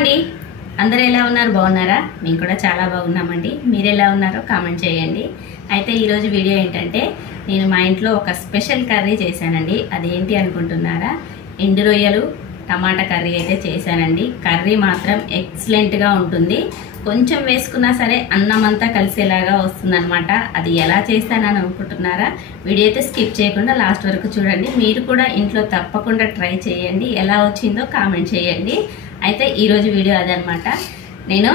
అండి, అందరూ ఎలా ఉన్నారు? బాగున్నారా? మేము కూడా చాలా బాగున్నామండి. మీరు ఎలా ఉన్నారో కామెంట్ చేయండి. అయితే ఈరోజు వీడియో ఏంటంటే, నేను మా ఇంట్లో ఒక స్పెషల్ కర్రీ చేశానండి. అదేంటి అనుకుంటున్నారా? ఎండు రొయ్యలు టమాటా కర్రీ అయితే చేశానండి. కర్రీ మాత్రం ఎక్సలెంట్గా ఉంటుంది. కొంచెం వేసుకున్నా సరే అన్నం అంతా కలిసేలాగా వస్తుందన్నమాట. అది ఎలా చేస్తానని అనుకుంటున్నారా? వీడియో అయితే స్కిప్ చేయకుండా లాస్ట్ వరకు చూడండి. మీరు కూడా ఇంట్లో తప్పకుండా ట్రై చేయండి. ఎలా వచ్చిందో కామెంట్ చేయండి. అయితే ఈరోజు వీడియో అదనమాట. నేను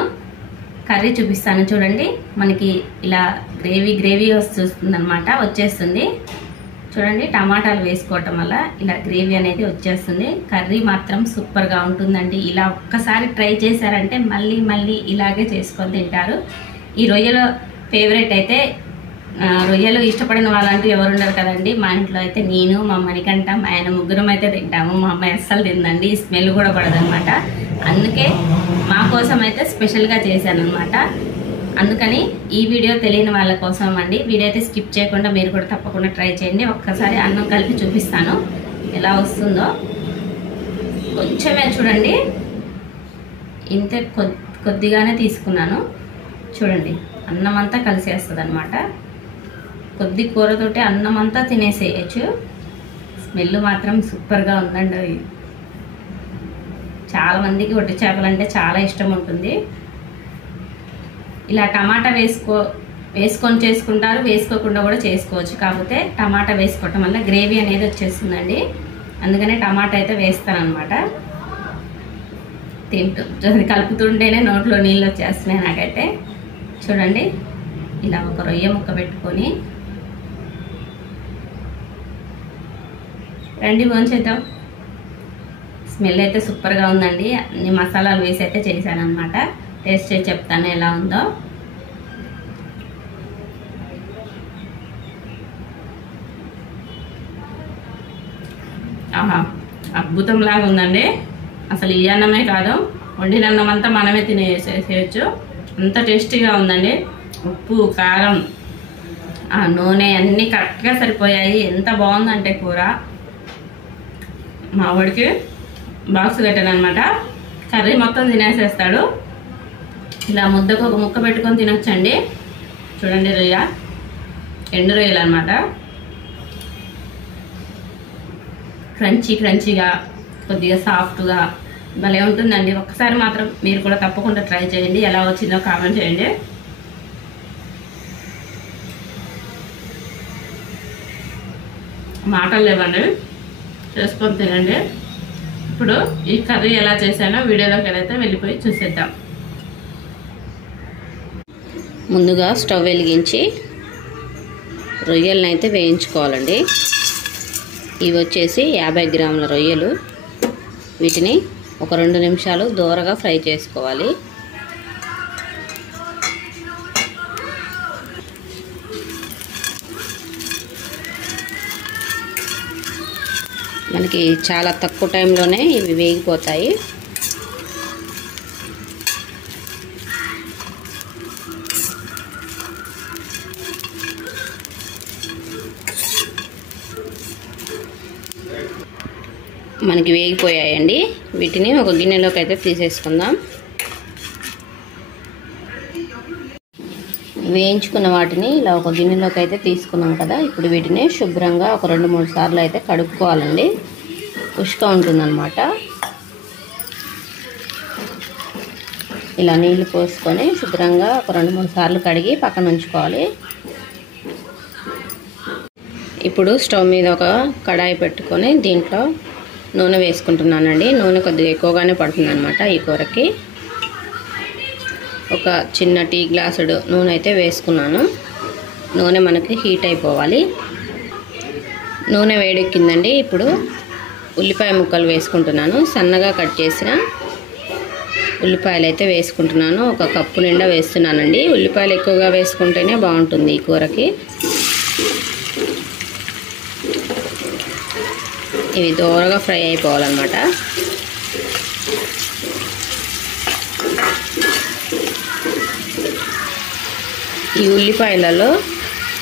కర్రీ చూపిస్తాను చూడండి. మనకి ఇలా గ్రేవీ వస్తుందన్నమాట, వచ్చేస్తుంది చూడండి. టమాటాలు వేసుకోవటం వల్ల ఇలా గ్రేవీ అనేది వచ్చేస్తుంది. కర్రీ మాత్రం సూపర్గా ఉంటుందండి. ఇలా ఒక్కసారి ట్రై చేశారంటే మళ్ళీ మళ్ళీ ఇలాగే చేసుకొని తింటారు. ఈ రొయ్యల ఫేవరెట్ అయితే, రొయ్యలు ఇష్టపడిన వాళ్ళంటూ ఎవరు ఉండరు కదండి. మా ఇంట్లో అయితే నేను, మా మణికంఠ, మా ఆయన ముగ్గురం అయితే తింటాము. మా అమ్మాయి అస్సలు తిందండి, స్మెల్ కూడా పడదనమాట. అందుకే మా కోసం అయితే స్పెషల్గా చేశాను అనమాట. అందుకని ఈ వీడియో తెలియని వాళ్ళ కోసం అండి. వీడియో అయితే స్కిప్ చేయకుండా మీరు కూడా తప్పకుండా ట్రై చేయండి. ఒక్కసారి అన్నం కలిపి చూపిస్తాను ఎలా వస్తుందో. కొంచెమే చూడండి, ఇంత కొద్దిగానే తీసుకున్నాను చూడండి. అన్నం అంతా కలిసేస్తుంది అనమాట. కొద్ది కూరతోటి అన్నం అంతా తినేసేయచ్చు. స్మెల్ మాత్రం సూపర్గా ఉందండి. చాలా మందికి వట్టి చేపలు అంటే చాలా ఇష్టం ఉంటుంది. ఇలా టమాటా వేసుకొని చేసుకుంటారు, వేసుకోకుండా కూడా చేసుకోవచ్చు. కాకపోతే టమాటా వేసుకోవటం వల్ల గ్రేవీ అనేది వచ్చేస్తుందండి. అందుకనే టమాటా అయితే వేస్తానమాట. కలుపుతుంటేనే నోట్లో నీళ్ళు వచ్చేస్తున్నాయి నాకైతే. చూడండి, ఇలా ఒక రొయ్య ముక్క పెట్టుకొని రండి భోంచేద్దాం. స్మెల్ అయితే సూపర్గా ఉందండి. అన్ని మసాలాలు వేసి అయితే చేశాను అనమాట. టేస్ట్ చేసి చెప్తాను ఎలా ఉందో. ఆహా, అద్భుతంలాగా ఉందండి. అసలు ఈ అన్నమే కాదు, వండిన అన్నం అంతా మనమే తినేసేయచ్చు. అంత టేస్టీగా ఉందండి. ఉప్పు, కారం, నూనె అన్నీ కరెక్ట్గా సరిపోయాయి. ఎంత బాగుందంటే కూర. మా వాడికి బాక్స్ కట్టాను అనమాట. కర్రీ మొత్తం తినేసేస్తాడు. ఇలా ముద్దకు ఒక ముక్క పెట్టుకొని తినొచ్చండి. చూడండి, రొయ్య, ఎండు రొయ్యలు అనమాట. క్రంచీగా, కొద్దిగా సాఫ్ట్గా భలే ఉంటుందండి. ఒక్కసారి మాత్రం మీరు కూడా తప్పకుండా ట్రై చేయండి. ఎలా వచ్చిందో కామెంట్ చేయండి. మాటలు లేవండి, చేసుకొని తినండి. ఇప్పుడు ఈ కర్రీ ఎలా చేశానో వీడియోలోకి అయితే వెళ్ళిపోయి చూసేద్దాం. ముందుగా స్టవ్ వెలిగించి రొయ్యలను అయితే వేయించుకోవాలండి. ఇవి వచ్చేసి 50 గ్రాముల రొయ్యలు. వీటిని ఒక 2 నిమిషాలు దోరగా ఫ్రై చేసుకోవాలి. మనకి చాలా తక్కువ టైంలోనే ఇవి వేగిపోతాయి. మనకి వేగిపోయాయండి. వీటిని ఒక గిన్నెలోకి అయితే తీసేసుకుందాం. వేయించుకున్న వాటిని ఇలా ఒక గిన్నెలోకి అయితే తీసుకున్నాం కదా. ఇప్పుడు వీటిని శుభ్రంగా ఒక 2-3 సార్లు అయితే కడుక్కోవాలండి. ఉష్క ఉంటుందన్నమాట. ఇలా నీళ్లు పోసుకొని శుభ్రంగా ఒక 2-3 సార్లు కడిగి పక్కన ఉంచుకోవాలి. ఇప్పుడు స్టవ్ మీద ఒక కడాయి పెట్టుకొని దీంట్లో నూనె వేసుకుంటున్నానండి. నూనె కొద్దిగా ఎక్కువగానే పడుతుంది అనమాట ఈ కూరకి. ఒక చిన్న టీ గ్లాసుడు నూనె అయితే వేసుకున్నాను. నూనె మనకి హీట్ అయిపోవాలి. నూనె వేడెక్కిందండి. ఇప్పుడు ఉల్లిపాయ ముక్కలు వేసుకుంటున్నాను. సన్నగా కట్ చేసిన ఉల్లిపాయలు అయితే వేసుకుంటున్నాను. ఒక కప్పు నిండా వేస్తున్నానండి. ఉల్లిపాయలు ఎక్కువగా వేసుకుంటేనే బాగుంటుంది ఈ కూరకి. ఇవి దోరగా ఫ్రై అయిపోవాలన్నమాట. ఈ ఉల్లిపాయలలో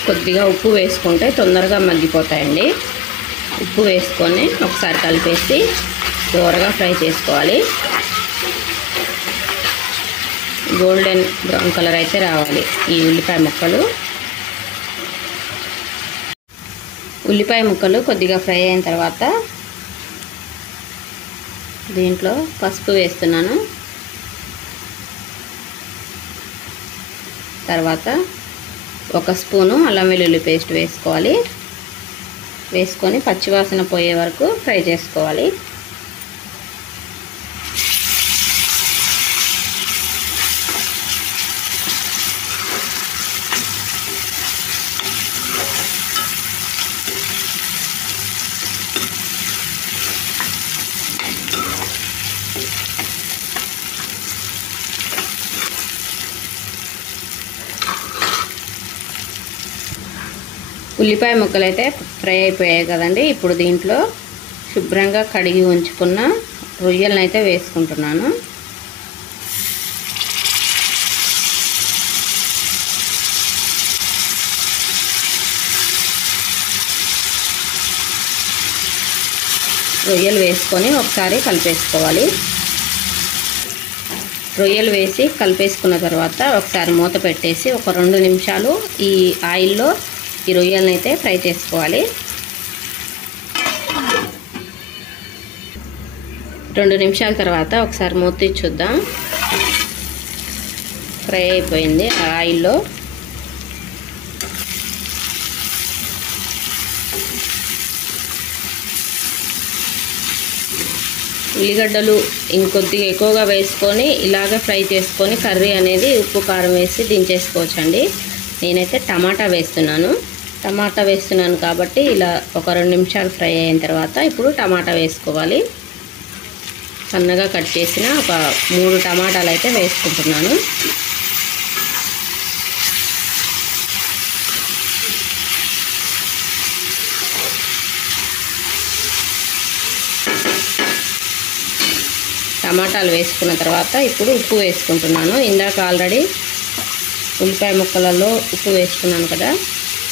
కొద్దిగా ఉప్పు వేసుకుంటే తొందరగా మగ్గిపోతాయండి. ఉప్పు వేసుకొని ఒకసారి కలిపేసి దోరగా ఫ్రై చేసుకోవాలి. గోల్డెన్ బ్రౌన్ కలర్ అయితే రావాలి ఈ ఉల్లిపాయ ముక్కలు కొద్దిగా ఫ్రై అయిన తర్వాత దీంట్లో పసుపు వేస్తున్నాను. తర్వాత 1 స్పూను అల్లం వెల్లుల్లి పేస్ట్ వేసుకోవాలి. వేసుకొని పచ్చివాసన పోయే వరకు ఫ్రై చేసుకోవాలి. ఉల్లిపాయ ముక్కలు అయితే ఫ్రై అయిపోయాయి కదండి. ఇప్పుడు దీంట్లో శుభ్రంగా కడిగి ఉంచుకున్న రొయ్యలను అయితే వేసుకుంటున్నాను. రొయ్యలు వేసుకొని ఒకసారి కలిపేసుకోవాలి. రొయ్యలు వేసి కలిపేసుకున్న తర్వాత ఒకసారి మూత పెట్టేసి ఒక 2 నిమిషాలు ఈ ఆయిల్లో ఈ రొయ్యలను అయితే ఫ్రై చేసుకోవాలి. 2 నిమిషాల తర్వాత ఒకసారి మూత తీసి చూద్దాం. ఫ్రై అయిపోయింది ఆయిల్లో. ఉల్లిగడ్డలు ఇంకొద్దిగా ఎక్కువగా వేసుకొని ఇలాగే ఫ్రై చేసుకొని కర్రీ అనేది ఉప్పు కారం వేసి దించేసుకోవచ్చండి. నేనైతే టమాటా వేస్తున్నాను కాబట్టి ఇలా ఒక 2 నిమిషాలు ఫ్రై అయిన తర్వాత ఇప్పుడు టమాటా వేసుకోవాలి. సన్నగా కట్ చేసిన ఒక 3 టమాటాలు అయితే వేసుకుంటున్నాను. టమాటాలు వేసుకున్న తర్వాత ఇప్పుడు ఉప్పు వేసుకుంటున్నాను. ఇందాక ఆల్రెడీ ఉల్లిపాయ ముక్కలలో ఉప్పు వేసుకున్నాను కదా,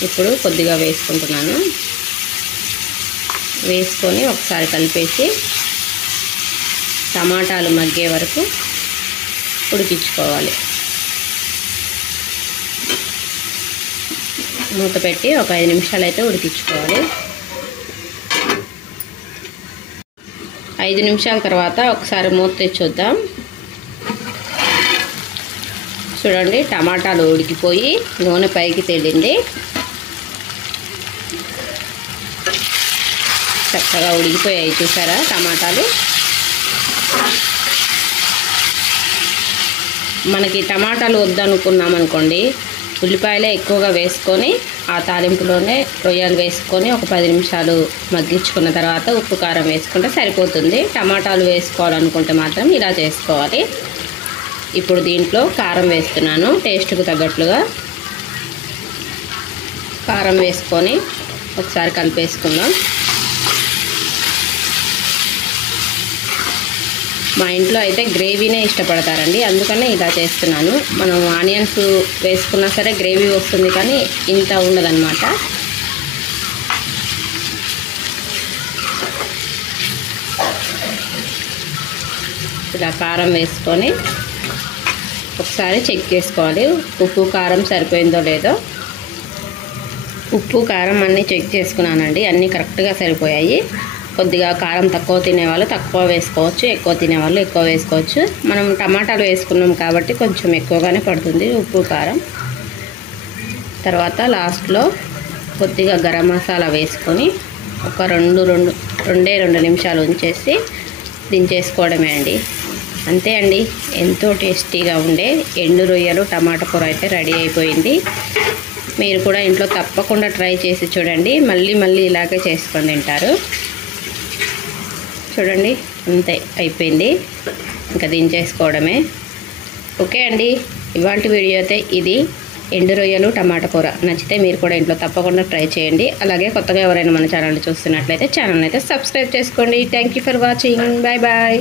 ఇప్పుడు కొద్దిగా వేసుకుంటున్నాను. వేసుకొని ఒకసారి కలిపేసి టమాటాలు మగ్గే వరకు ఉడికించుకోవాలి. మూత పెట్టి ఒక 5 నిమిషాలు అయితే ఉడికించుకోవాలి. 5 నిమిషాల తర్వాత ఒకసారి మూత తెచ్చి చూద్దాం. చూడండి, టమాటాలు ఉడికిపోయి నూనె పైకి తేలింది. చక్కగా ఉడికిపోయాయి చూసారా టమాటాలు. మనకి టమాటాలు వద్దనుకున్నాం అనుకోండి, ఉల్లిపాయలే ఎక్కువగా వేసుకొని ఆ తాలింపులోనే రొయ్యలు వేసుకొని ఒక 10 నిమిషాలు మగ్గించుకున్న తర్వాత ఉప్పు కారం వేసుకుంటే సరిపోతుంది. టమాటాలు వేసుకోవాలనుకుంటే మాత్రం ఇలా చేసుకోవాలి. ఇప్పుడు దీంట్లో కారం వేస్తున్నాను. టేస్ట్కు తగ్గట్లుగా కారం వేసుకొని ఒకసారి కలిపేసుకుందాం. మా ఇంట్లో అయితే గ్రేవీనే ఇష్టపడతారండి, అందుకనే ఇలా చేస్తున్నాను. మనం ఆనియన్స్ వేసుకున్నా సరే గ్రేవీ వస్తుంది, కానీ ఇంత ఉండదన్నమాట. ఇలా కారం వేసుకొని ఒకసారి చెక్ చేసుకోవాలి, ఉప్పు కారం సరిపోయిందో లేదో. ఉప్పు కారం అన్నీ చెక్ చేసుకున్నానండి, అన్నీ కరెక్ట్గా సరిపోయాయి. కొద్దిగా కారం తక్కువ తినేవాళ్ళు తక్కువ వేసుకోవచ్చు, ఎక్కువ తినేవాళ్ళు ఎక్కువ వేసుకోవచ్చు. మనం టమాటాలు వేసుకున్నాం కాబట్టి కొంచెం ఎక్కువగానే పడుతుంది ఉప్పు కారం. తర్వాత లాస్ట్లో కొద్దిగా గరం మసాలా వేసుకొని ఒక 2 నిమిషాలు ఉంచేసి దించేసుకోవడమే అండి. అంతే అండి, ఎంతో టేస్టీగా ఉండే ఎండు రొయ్యలు టమాటా కూర అయితే రెడీ అయిపోయింది. మీరు కూడా ఇంట్లో తప్పకుండా ట్రై చేసి చూడండి, మళ్ళీ ఇలాగే చేసుకొని తింటారు. చూడండి, అంతే అయిపోయింది, ఇంకా దించేసుకోవడమే. ఓకే అండి, ఇవాల్టి వీడియో అయితే ఇది ఎండు రొయ్యలు టమాటా కూర. నచ్చితే మీరు కూడా ఇంట్లో తప్పకుండా ట్రై చేయండి. అలాగే కొత్తగా ఎవరైనా మన ఛానల్ చూస్తున్నట్లయితే ఛానల్ అయితే సబ్స్క్రైబ్ చేసుకోండి. Thank you for watching. Bye bye.